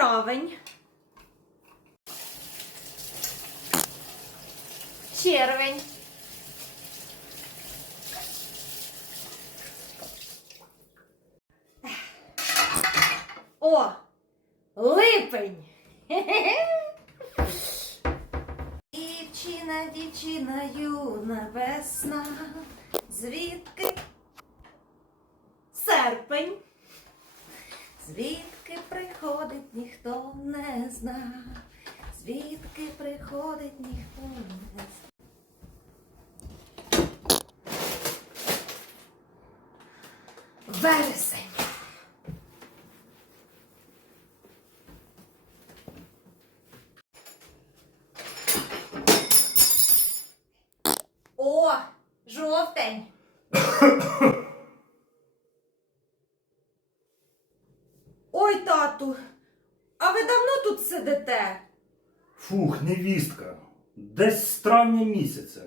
Травень. Червень. О! Липень. Дівчина, дівчина, юна весна. Звідки? Серпень. Звідки приходить, ніхто не зна. Звідки приходить, ніхто не зна. Вересень. О, жовтень. тату, а ви давно тут сидите? Фух, невістка. Десь з травня місяця.